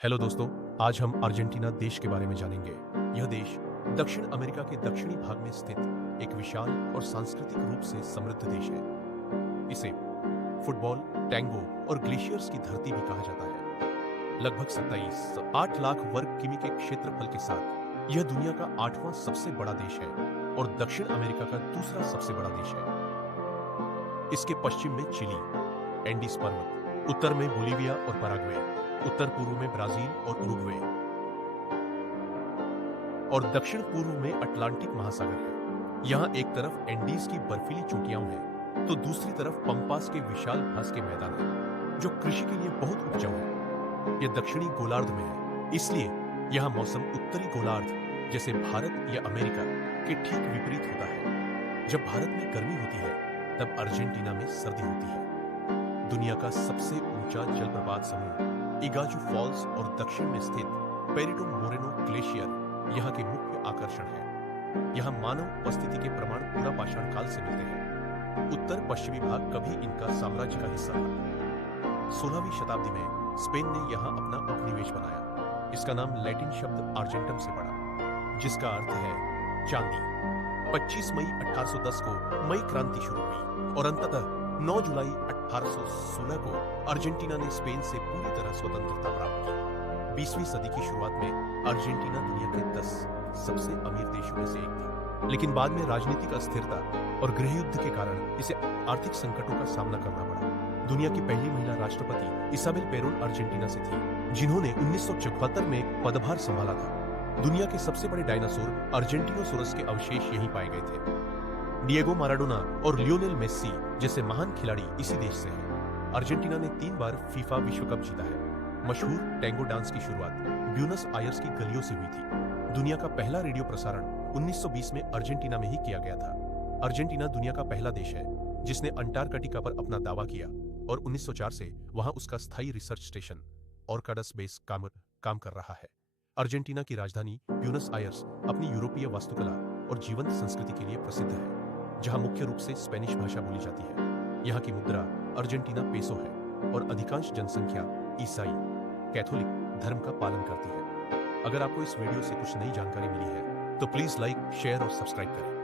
Hello दोस्तों, आज हम अर्जेंटीना देश के बारे में जानेंगे। यह देश दक्षिण अमेरिका के दक्षिणी भाग में स्थित एक विशाल और सांस्कृतिक रूप से समृद्ध देश है। इसे फुटबॉल, टैंगो और ग्लेशियर्स की धरती भी कहा जाता है। लगभग 8 लाख वर्ग किमी के क्षेत्रफल के साथ यह दुनिया का 8वां सबसे बड़ा देश है और दक्षिण अमेरिका का दूसरा सबसे बड़ा देश है। इसके पश्चिम में चिली, एंडीज पर्वत, उत्तर में बोलीविया और पैराग्वे, उत्तर पूर्व में ब्राजील और उरुग्वे और दक्षिण पूर्व में अटलांटिक महासागर है। यहाँ एक तरफ एंडीज की बर्फीली चोटियां हैं तो दूसरी तरफ पंपास के विशाल घास के मैदान हैं, जो कृषि के लिए बहुत उपजाऊ है। यह दक्षिणी गोलार्ध में है, इसलिए यहाँ मौसम उत्तरी गोलार्ध जैसे भारत या अमेरिका के ठीक विपरीत होता है। जब भारत में गर्मी होती है तब अर्जेंटीना में सर्दी होती है। दुनिया का सबसे ऊंचा जलप्रपात समूह इगाजू फॉल्स और दक्षिण में स्थित पेरिटो मोरेनो ग्लेशियर यहाँ के मुख्य आकर्षण है। यहाँ मानव उपस्थिति के प्रमाण पूरा पाषाण काल से मिलते हैं। उत्तर पश्चिमी भाग कभी इनका साम्राज्य का हिस्सा था। 16वीं शताब्दी में स्पेन ने यहाँ अपना उपनिवेश बनाया। इसका नाम लैटिन शब्द आर्जेंटम से पड़ा, जिसका अर्थ है चांदी। 25 मई 1810 को मई क्रांति शुरू हुई और अंततः 9 जुलाई 1816 को अर्जेंटीना ने स्पेन से पूरी तरह स्वतंत्रता प्राप्त की। 20वीं सदी की शुरुआत में अर्जेंटीना दुनिया के 10 सबसे अमीर देशों में से एक था, लेकिन बाद में राजनीतिक अस्थिरता और गृह युद्ध के कारण इसे आर्थिक संकटों का सामना करना पड़ा। दुनिया की पहली महिला राष्ट्रपति इसाबेल पेरोन अर्जेंटीना से थी, जिन्होंने 1974 में पदभार संभाला था। दुनिया के सबसे बड़े डायनासोर अर्जेंटिनोसोरस के अवशेष यहीं पाए गए थे। डिएगो माराडोना और लियोनेल मेस्सी जैसे महान खिलाड़ी इसी देश से हैं। अर्जेंटीना ने 3 बार फीफा विश्व कप जीता है। मशहूर टैंगो डांस की शुरुआत ब्यूनस आयर्स की गलियों से हुई थी। दुनिया का पहला रेडियो प्रसारण 1920 में अर्जेंटीना में ही किया गया था। अर्जेंटीना दुनिया का पहला देश है जिसने अंटार्कटिका पर अपना दावा किया और 1904 से वहां उसका स्थायी रिसर्च स्टेशन ऑर्काडस बेस काम कर रहा है। अर्जेंटीना की राजधानी ब्यूनस आयर्स अपनी यूरोपीय वास्तुकला और जीवंत संस्कृति के लिए प्रसिद्ध है, जहां मुख्य रूप से स्पेनिश भाषा बोली जाती है। यहाँ की मुद्रा अर्जेंटीना पेसो है और अधिकांश जनसंख्या ईसाई कैथोलिक धर्म का पालन करती है। अगर आपको इस वीडियो से कुछ नई जानकारी मिली है तो प्लीज लाइक, शेयर और सब्सक्राइब करें।